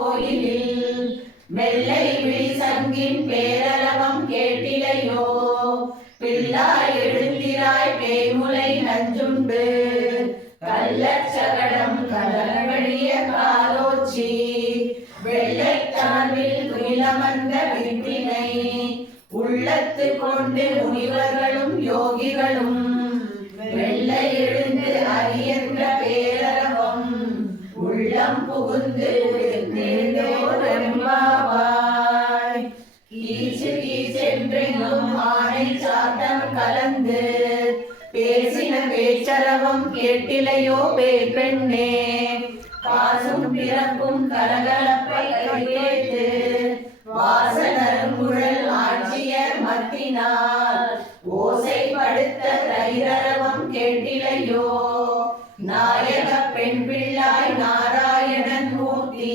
கோயிலில் வெள்ளை விழிசங்கின் பேரரவம் கேட்டிலையோ? பிள்ளாய் எழுந்திராய் பேய்முலை நஞ்சுண்டு கள்ளச்சகடம் கலவழிய காலோச்சி வெள்ளைத்தாவில் துயிலமர்ந்த வித்தினை உள்ளத்து கொண்டு முனிவர்களும் யோகிகளும் வெள்ளை எழுந்து அறியன்ற பேரரவம் உள்ளம் புகுந்து என்பாவாய். கீச்சு கீச்சென்றெங்கும் ஆணை சாத்தம் கலந்து பேசின பேச்சரவம் கேட்டிலையோ பேய் பெண்ணே? காசும் பிறப்பும் கலகலப்பை கேட்டு வாசனருங்குழல் ஆட்சியர் மத்தினால் ஓசைப்படுத்த தைரரவம் கேட்டிலையோ? நாயக பெண் பிள்ளாய் நாராயணன் மூர்த்தி